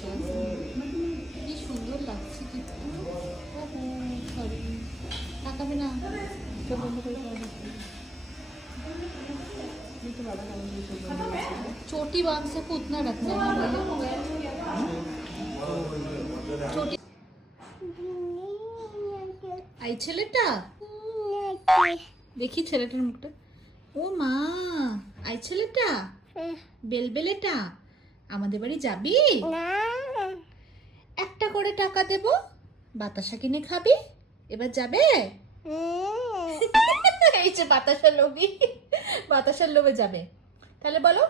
বসে আছে। কি সুন্দর লাগছে কিন্তু। সরি, তাকাবে না। चोटी बांध सको उतना रखना है भैया। चोटी आई ছেলেটা দেখি ছেলেটার মুখটা। ও মা, আই ছেলেটা বেলবেলেটা আমাদের বাড়ি যাবি? একটা করে টাকা দেব, বাতাসা কিনে খাবি। এবার যাবে? এই যে বাতাসা লোভী, বাতাসার লোভে যাবে। তাহলে বলো,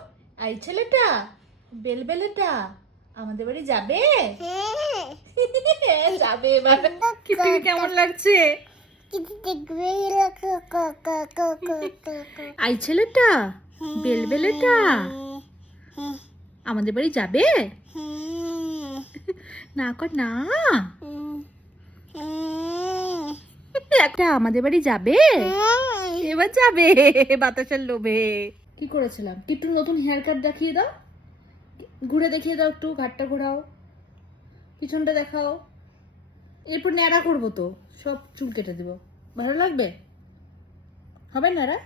আই ছেলেটা বেলবেলেটা আমাদের বাড়ি যাবে? যাবে এবার। কিটিকে কেমন লাগছে? আই ছেলেটা বেলবেলেটা আমাদের বাড়ি যাবে? না কর না, একটা আমাদের বাড়ি যাবে? এবার যাবে বাতাসের লোভে। কি করেছিলাম? একটু নতুন হেয়ার কাট দেখিয়ে দাও, ঘুরে দেখিয়ে দাও, একটু ঘাটটা ঘোরাও, পিছনটা দেখাও। এরপর ন্যাড়া করবো তো, সব চুল কেটে দিব। ভালো লাগবে? হবে ন্যাড়া?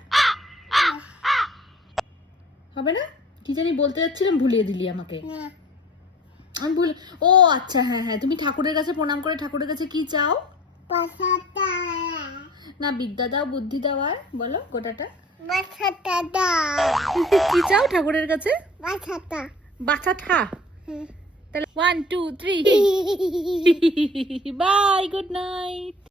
হবে না? কি জানি বলতে যাচ্ছিলাম, ভুলিয়ে দিলি আমাকে। আমি ভুল। ও আচ্ছা, হ্যাঁ হ্যাঁ, তুমি ঠাকুরের কাছে প্রণাম করে ঠাকুরের কাছে কি চাও? না, বিদ্যা দাও, বুদ্ধি দাও, আর বলো গোটাটা। কি চাও ঠাকুরের কাছে? বাছাটা। তাহলে 1 2 3 বাই, গুড নাইট।